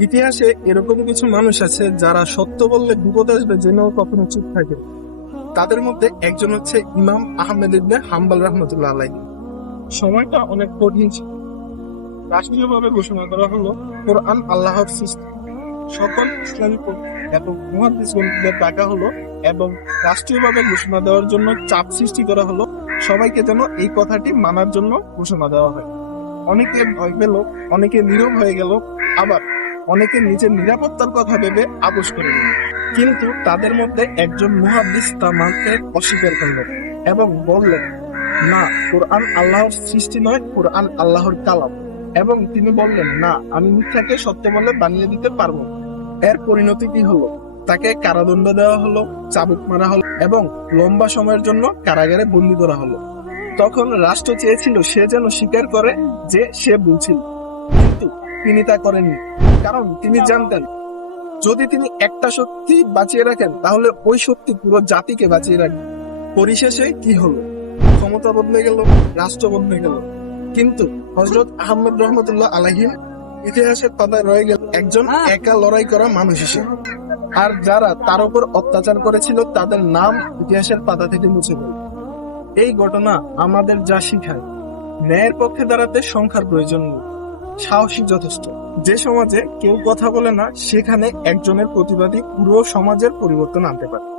ইতিহাসে এরকম কিছু মানুষ আছে যারা সত্য বললে বিপদ আসবে জেনেও কখনো চুপ থাকে। তাদের মধ্যে একজন হচ্ছে ইমাম আহমেদ ইবনে হাম্বাল রহমতুল্লাহ আলাই সময়টা অনেক কঠিন ছিল। রাষ্ট্রীয়ভাবে ঘোষণা করা হলো, কোরআন আল্লাহর সৃষ্টি। সকল ইসলামী পন্থী এবং মহাদিসগণদের ডাকা হলো এবং রাষ্ট্রীয়ভাবে ঘোষণা দেওয়ার জন্য চাপ সৃষ্টি করা হলো। সবাইকে যেন এই কথাটি মানার জন্য ঘোষণা দেওয়া হয়। অনেকে ভয় পেল, অনেকে নীরব হয়ে গেল। আবার অনেকে নিজের নিরাপত্তার কথা ভেবে আপোষ করে কিন্তু তাদের মধ্যে একজন মুহাদ্দিস তা মানতে অস্বীকার করলেন এবং বললেন, না, কোরআন আল্লাহর সৃষ্টি নয়, কোরআন আল্লাহর কালাম। এবং তিনি বললেন, না, আমি মিথ্যাকে সত্য বলে বানিয়ে দিতে পারব। এর পরিণতি কি হলো? তাকে কারাদণ্ড দেওয়া হলো, চাবুক মারা হলো এবং লম্বা সময়ের জন্য কারাগারে বন্দি করা হলো। তখন রাষ্ট্র চেয়েছিল সে যেন স্বীকার করে যে সে ভুল ছিল। তিনি তা করেননি। কারণ তিনি জানতেন যদি তিনি একটা শক্তি বাঁচিয়ে রাখেন তাহলে ওই শক্তি পুরো জাতিকে বাঁচিয়ে রাখবে। পরিশেষে কি হলো? ক্ষমতা বদলে গেল রাষ্ট্র বদলে গেল। কিন্তু হজরত আহমদ রহমতুল্লাহ আলহিম ইতিহাসের পাতায় রয়ে গেল একজন একা লড়াই করা মানুষ হিসেবে। আর যারা তার উপর অত্যাচার করেছিল তাদের নাম ইতিহাসের পাতা থেকে মুছে গেল এই ঘটনা আমাদের যা শিখায় ন্যায়ের পক্ষে দাঁড়াতে সংখ্যার প্রয়োজন নেই। সাহসী যথেষ্ট। যে সমাজে কেউ কথা বলে না, সেখানে একজনের প্রতিবাদী পুরো সমাজের পরিবর্তন আনতে পারে।